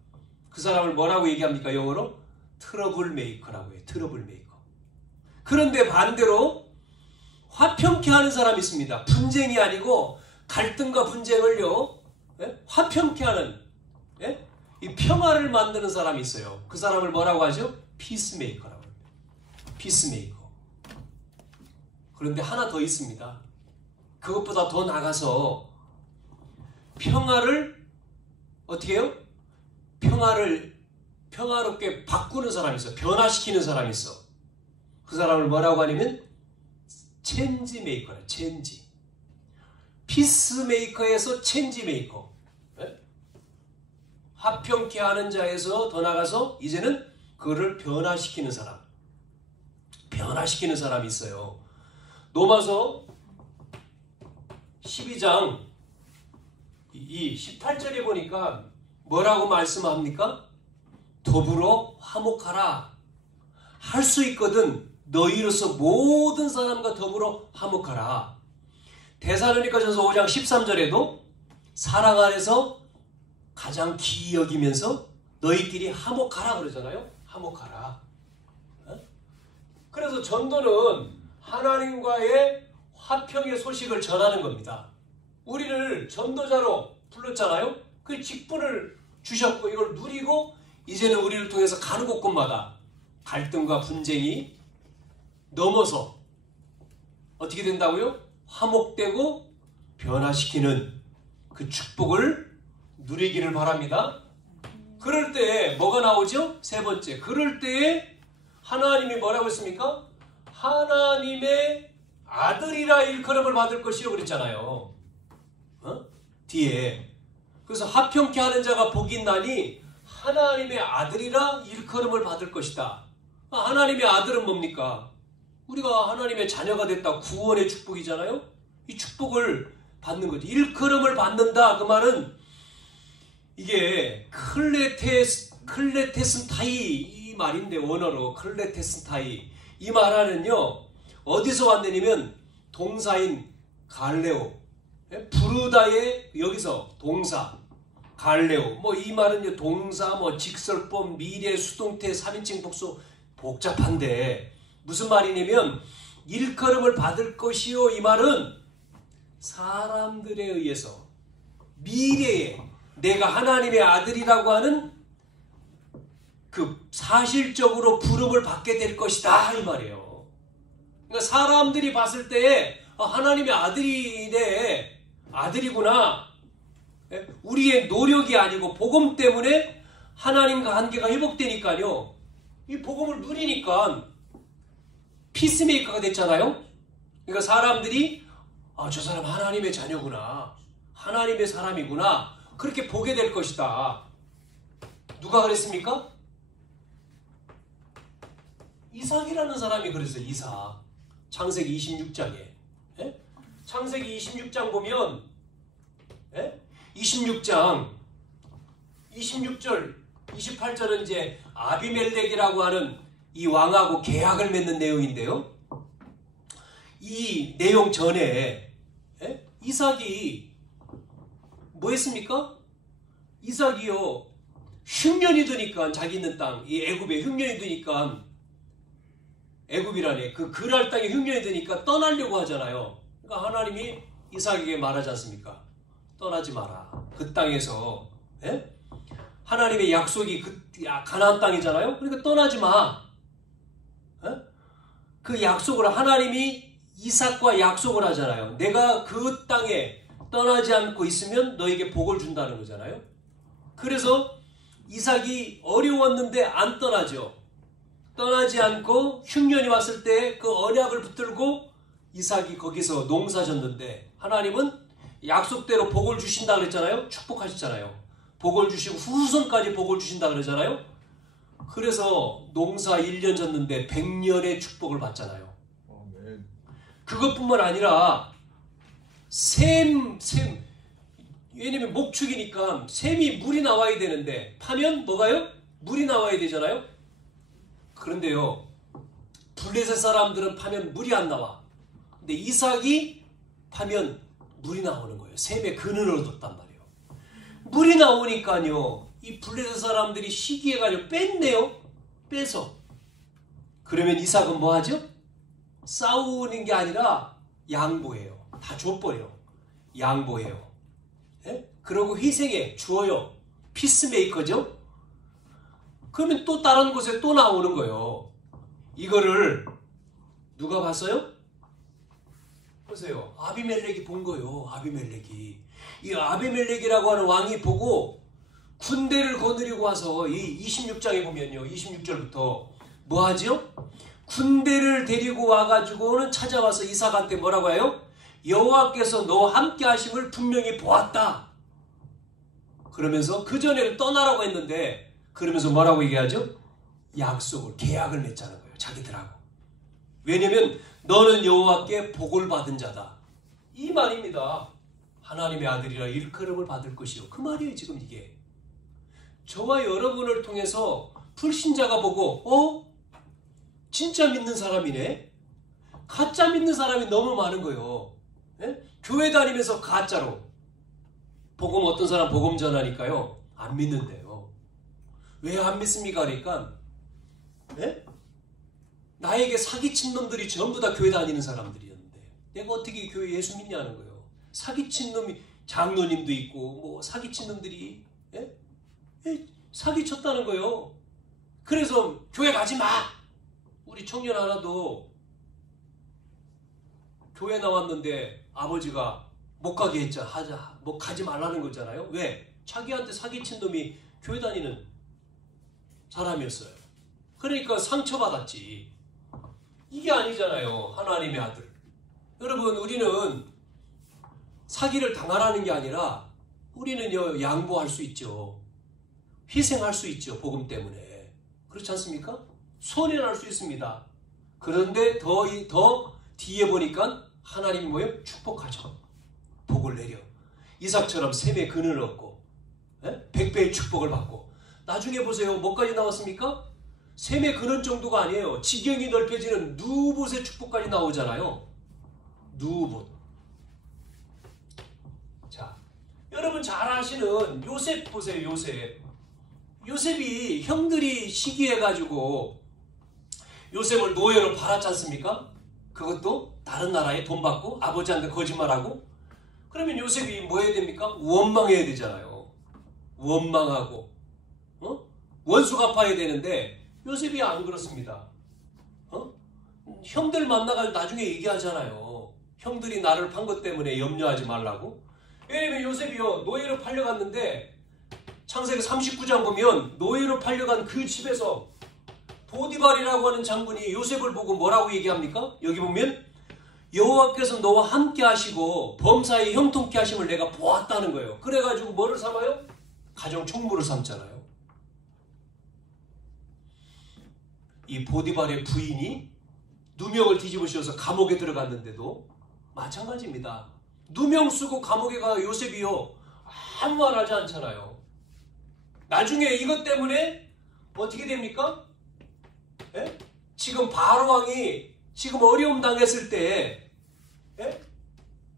그 사람을 뭐라고 얘기합니까? 영어로? 트러블 메이커라고 해요. 트러블 메이커. 그런데 반대로 화평케 하는 사람이 있습니다. 분쟁이 아니고 갈등과 분쟁을요, 화평케 하는, 이 평화를 만드는 사람이 있어요. 그 사람을 뭐라고 하죠? 피스메이커라고 합니다. 피스메이커. 그런데 하나 더 있습니다. 그것보다 더 나가서 평화를 어떻게 해요? 평화를 평화롭게 바꾸는 사람이 있어. 변화시키는 사람이 있어. 그 사람을 뭐라고 하냐면 체인지 메이커라. 체인지. 피스메이커에서 체인지 메이커. 화평케 하는 자에서 더 나가서 이제는 그거를 변화시키는 사람. 변화시키는 사람이 있어요. 로마서 12장 이 18절에 보니까 뭐라고 말씀합니까? 더불어 화목하라. 할 수 있거든. 너희로서 모든 사람과 더불어 화목하라. 데살로니가전서 5장 13절에도 사랑 안에서 가장 귀히 여기면서 너희끼리 화목하라 그러잖아요. 화목하라. 그래서 전도는 하나님과의 화평의 소식을 전하는 겁니다. 우리를 전도자로 불렀잖아요. 그 직분을 주셨고 이걸 누리고 이제는 우리를 통해서 가는 곳곳마다 갈등과 분쟁이 넘어서 어떻게 된다고요? 화목되고 변화시키는 그 축복을 누리기를 바랍니다. 그럴 때 뭐가 나오죠? 세 번째, 그럴 때에 하나님이 뭐라고 했습니까? 하나님의 아들이라 일컬음을 받을 것이요 그랬잖아요. 뒤에. 그래서 화평케 하는 자가 복이 있나니 하나님의 아들이라 일컬음을 받을 것이다. 하나님의 아들은 뭡니까? 우리가 하나님의 자녀가 됐다. 구원의 축복이잖아요. 이 축복을 받는 거지. 일컬음을 받는다. 그 말은 이게 클레테슨 타이 이 말인데 원어로 클레테스타이 이 말하는요 어디서 왔느냐면 동사인 갈레오 부르다의 여기서 동사 갈레오 뭐 이 말은 동사 뭐 직설법 미래 수동태 3인칭 복수 복잡한데 무슨 말이냐면 일컬음을 받을 것이요 이 말은 사람들에 의해서 미래에 내가 하나님의 아들이라고 하는 그 사실적으로 부름을 받게 될 것이다 이 말이에요. 그러니까 사람들이 봤을 때 하나님의 아들이래 아들이구나 우리의 노력이 아니고 복음 때문에 하나님과 관계가 회복되니까요 이 복음을 누리니까 피스메이커가 됐잖아요. 그러니까 사람들이 저 사람 하나님의 자녀구나 하나님의 사람이구나 그렇게 보게 될 것이다. 누가 그랬습니까? 이삭이라는 사람이 그랬어요. 이삭. 창세기 26장에. 예? 창세기 26장 보면 26장 26절 28절은 이제 아비멜렉이라고 하는 이 왕하고 계약을 맺는 내용인데요. 이 내용 전에 이삭이 뭐 했습니까? 이삭이요 흉년이 드니까 자기 있는 땅 이 애굽에 흉년이 드니까 애굽이라니 그 그랄 땅에 흉년이 드니까 떠나려고 하잖아요. 그러니까 하나님이 이삭에게 말하지 않습니까? 떠나지 마라. 그 땅에서 하나님의 약속이 가나안 땅이잖아요. 그러니까 떠나지 마. 그 약속을 하나님이 이삭과 약속을 하잖아요. 내가 그 땅에 떠나지 않고 있으면 너에게 복을 준다는 거잖아요. 그래서 이삭이 어려웠는데 안 떠나죠. 떠나지 않고 흉년이 왔을 때 그 언약을 붙들고 이삭이 거기서 농사 졌는데 하나님은 약속대로 복을 주신다 그랬잖아요. 축복하셨잖아요. 복을 주시고 후손까지 복을 주신다 그러잖아요. 그래서 농사 1년 졌는데 100년의 축복을 받잖아요. 그것뿐만 아니라 샘 왜냐면 목축이니까 샘이 물이 나와야 되는데 파면 뭐가요? 물이 나와야 되잖아요. 그런데요 블레셋 사람들은 파면 물이 안 나와. 근데 이삭이 파면 물이 나오는 거예요. 샘의 근원을 얻었단 말이에요. 물이 나오니까요 이 블레셋 사람들이 시기해가지고 뺐네요. 빼서 그러면 이삭은 뭐 하죠? 싸우는 게 아니라 양보해요. 다 줘버려. 양보해요. 그러고 희생해 주어요. 피스메이커죠. 그러면 또 다른 곳에 또 나오는 거예요. 이거를 누가 봤어요? 보세요. 아비멜렉이 본 거예요. 아비멜렉이. 이 아비멜렉이라고 하는 왕이 보고 군대를 거느리고 와서 이 26장에 보면요. 26절부터 뭐 하죠? 군대를 데리고 와가지고는 찾아와서 이삭한테 뭐라고 해요? 여호와께서 너와 함께 하심을 분명히 보았다. 그러면서 그 전에는 떠나라고 했는데 그러면서 뭐라고 얘기하죠? 약속을 계약을 맺자는 거예요. 자기들하고. 왜냐면 너는 여호와께 복을 받은 자다. 이 말입니다. 하나님의 아들이라 일컬음을 받을 것이요. 그 말이에요. 지금 이게. 저와 여러분을 통해서 불신자가 보고 진짜 믿는 사람이네. 가짜 믿는 사람이 너무 많은 거예요. 교회 다니면서 가짜로 복음 어떤 사람 복음 전하니까요 안 믿는데요. 왜 안 믿습니까? 그러니까 나에게 사기친 놈들이 전부 다 교회 다니는 사람들이었는데 내가 어떻게 교회 예수 믿냐는 거예요. 사기친 놈이 장로님도 있고 뭐 사기친 놈들이 사기쳤다는 거예요. 그래서 교회 가지 마. 우리 청년 하나도 교회 나왔는데 아버지가 못 가게 했잖아. 뭐 가지 말라는 거잖아요. 왜? 자기한테 사기친 놈이 교회 다니는 사람이었어요. 그러니까 상처받았지. 이게 아니잖아요. 하나님의 아들. 여러분 우리는 사기를 당하라는 게 아니라 우리는요 양보할 수 있죠. 희생할 수 있죠. 복음 때문에. 그렇지 않습니까? 손해날 수 있습니다. 그런데 더 뒤에 보니까 하나님이 뭐예요? 축복하죠. 복을 내려. 이삭처럼 샘의 근을 얻고 100배의 축복을 받고 나중에 보세요. 뭐까지 나왔습니까? 샘의 근원 정도가 아니에요. 지경이 넓혀지는 누봇의 축복까지 나오잖아요. 누봇. 자, 여러분 잘 아시는 요셉 보세요. 요셉이 형들이 시기해가지고 요셉을 노예로 팔았지 않습니까? 그것도 다른 나라에 돈 받고 아버지한테 거짓말하고. 그러면 요셉이 뭐 해야 됩니까? 원망해야 되잖아요. 원망하고 원수 갚아야 되는데 요셉이 안 그렇습니다. 형들 만나가지고 나중에 얘기하잖아요. 형들이 나를 판 것 때문에 염려하지 말라고. 왜냐면 요셉이요 노예로 팔려갔는데 창세기 39장 보면 노예로 팔려간 그 집에서 보디발이라고 하는 장군이 요셉을 보고 뭐라고 얘기합니까? 여기 보면 여호와께서 너와 함께 하시고 범사에 형통케 하심을 내가 보았다는 거예요. 그래가지고 뭐를 삼아요? 가정 총무를 삼잖아요. 이 보디발의 부인이 누명을 뒤집으셔서 감옥에 들어갔는데도 마찬가지입니다. 누명 쓰고 감옥에 가 요셉이요 아무 말 하지 않잖아요. 나중에 이것 때문에 어떻게 됩니까? 예? 지금 바로 왕이 지금 어려움 당했을 때 예?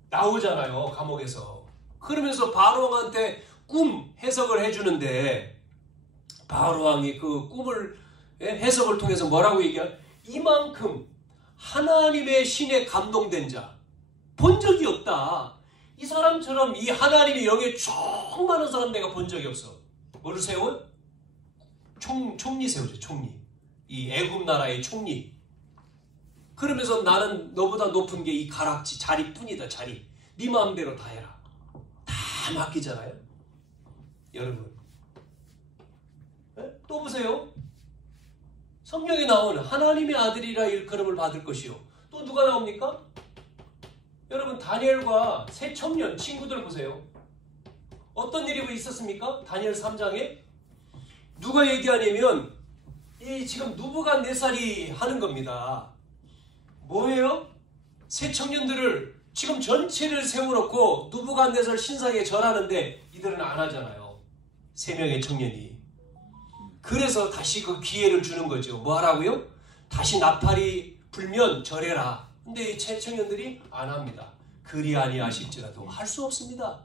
나오잖아요. 감옥에서. 그러면서 바로 왕한테 꿈 해석을 해주는데 바로 왕이 그 꿈을 해석을 통해서 뭐라고 얘기할? 이만큼 하나님의 신에 감동된 자 본 적이 없다. 이 사람처럼 이 하나님의 영에 충만한 사람 내가 본 적이 없어. 뭐를 세워? 총리 세우죠. 총리. 이 애굽 나라의 총리. 그러면서 나는 너보다 높은 게 이 가락지 자리뿐이다. 자리. 네 마음대로 다 해라. 다 맡기잖아요. 여러분. 네? 또 보세요. 성경에 나오는 하나님의 아들이라 일컬음을 받을 것이요. 또 누가 나옵니까? 여러분 다니엘과 세 청년 친구들 보세요. 어떤 일이 있었습니까? 다니엘 3장에 누가 얘기하냐면 이 지금 느부갓네살이 하는 겁니다. 뭐예요? 세 청년들을 지금 전체를 세워놓고 느부갓네살 신상에 절하는데 이들은 안 하잖아요. 세 명의 청년이. 그래서 다시 그 기회를 주는 거죠. 뭐 하라고요? 다시 나팔이 불면 절해라. 근데 이 세 청년들이 안 합니다. 그리 아니하실지라도 할 수 없습니다.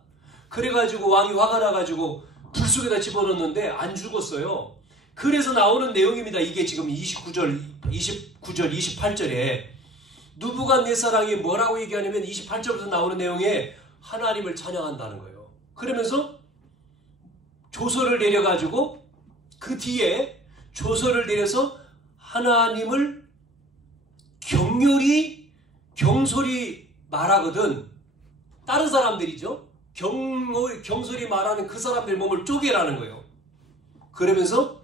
그래가지고 왕이 화가 나가지고 불 속에다 집어넣는데 안 죽었어요. 그래서 나오는 내용입니다. 이게 지금 29절, 28절에 느부갓네살이 뭐라고 얘기하냐면 28절부터 나오는 내용에 하나님을 찬양한다는 거예요. 그러면서 조서를 내려가지고 그 뒤에 조서를 내려서 하나님을 경솔히 말하거든. 다른 사람들이죠. 경솔히 말하는 그 사람들 몸을 쪼개라는 거예요. 그러면서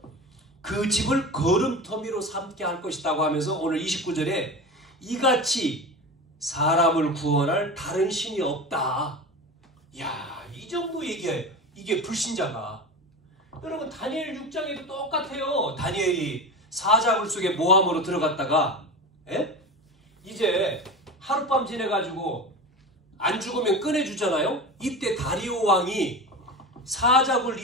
그 집을 거름터미로 삼게 할 것이라고 하면서 오늘 29절에 이같이 사람을 구원할 다른 신이 없다. 야, 이 정도 얘기해요. 이게 불신자가. 여러분 다니엘 6장에도 똑같아요. 다니엘이 사자굴 속에 모함으로 들어갔다가 이제 하룻밤 지내가지고 안 죽으면 꺼내주잖아요. 이때 다리오 왕이 사자굴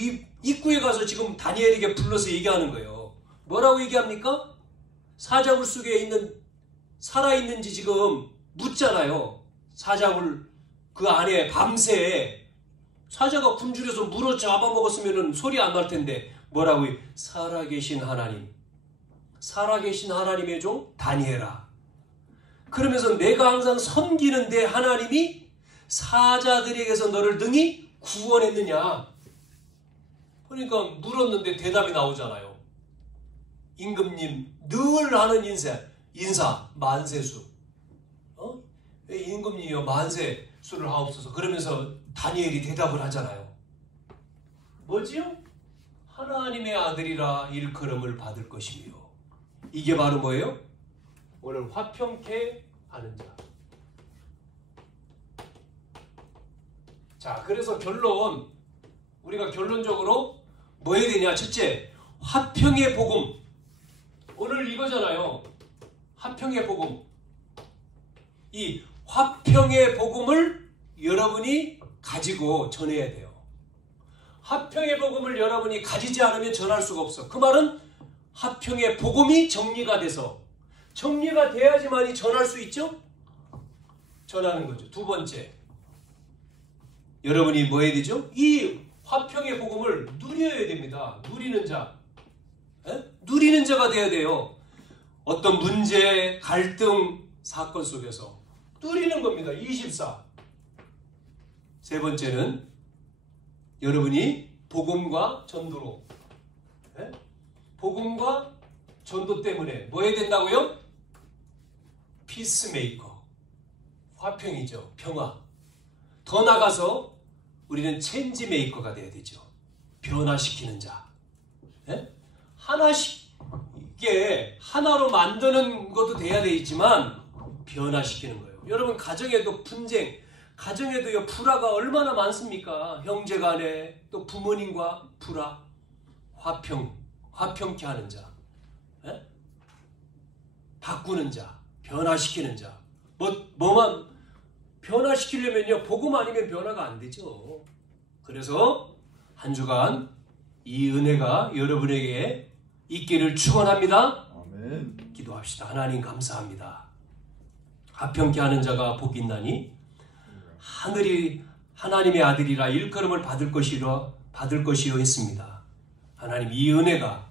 입구에 가서 지금 다니엘에게 불러서 얘기하는 거예요. 뭐라고 얘기합니까? 사자굴 속에 있는 살아있는지 지금 묻잖아요. 사자굴 그 안에 밤새 사자가 굶주려서 물어 잡아먹었으면 소리 안 날 텐데 뭐라고 해요? 살아계신 하나님, 살아계신 하나님의 종 다니엘아. 그러면서 내가 항상 섬기는데 하나님이 사자들에게서 너를 능히 구원했느냐. 그러니까 물었는데 대답이 나오잖아요. 임금님 늘 하는 인사 만세수. 임금님이여 만세수를 하옵소서. 그러면서 다니엘이 대답을 하잖아요. 뭐지요? 하나님의 아들이라 일컬음을 받을 것이며. 이게 바로 뭐예요? 오늘 화평케 하는 자. 자, 그래서 결론, 우리가 결론적으로 뭐 해야 되냐? 첫째, 화평의 복음. 오늘 이거잖아요. 화평의 복음. 이 화평의 복음을 여러분이 가지고 전해야 돼요. 화평의 복음을 여러분이 가지지 않으면 전할 수가 없어. 그 말은 화평의 복음이 정리가 돼서, 정리가 돼야지만이 전할 수 있죠? 전하는 거죠. 두 번째, 여러분이 뭐 해야 되죠? 이 화평의 복음을 누려야 됩니다. 누리는 자. 누리는 자가 돼야 돼요. 어떤 문제, 갈등, 사건 속에서 누리는 겁니다. 24. 세 번째는 여러분이 복음과 전도로, 복음과 전도 때문에 뭐 해야 된다고요? 피스메이커, 화평이죠. 평화. 더 나가서 우리는 체인지메이커가 돼야 되죠. 변화시키는 자. 하나씩, 이게 하나로 만드는 것도 돼야 되지만 변화시키는 거예요. 여러분, 가정에도 분쟁, 가정에도요, 불화가 얼마나 많습니까? 형제 간에, 또 부모님과 불화. 화평케 하는 자. 바꾸는 자, 변화시키는 자. 뭐만 변화시키려면요, 복음 아니면 변화가 안 되죠. 그래서 한 주간 이 은혜가 여러분에게 있기를 축원합니다. 아멘. 기도합시다. 하나님 감사합니다. 화평케 하는 자가 복이 있나니 하늘이 하나님의 아들이라 일컬음을 받을 것이요 했습니다. 하나님, 이 은혜가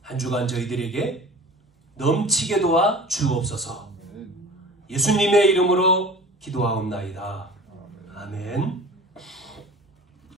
한 주간 저희들에게 넘치게 도와 주옵소서. 예수님의 이름으로 기도하옵나이다. 아멘.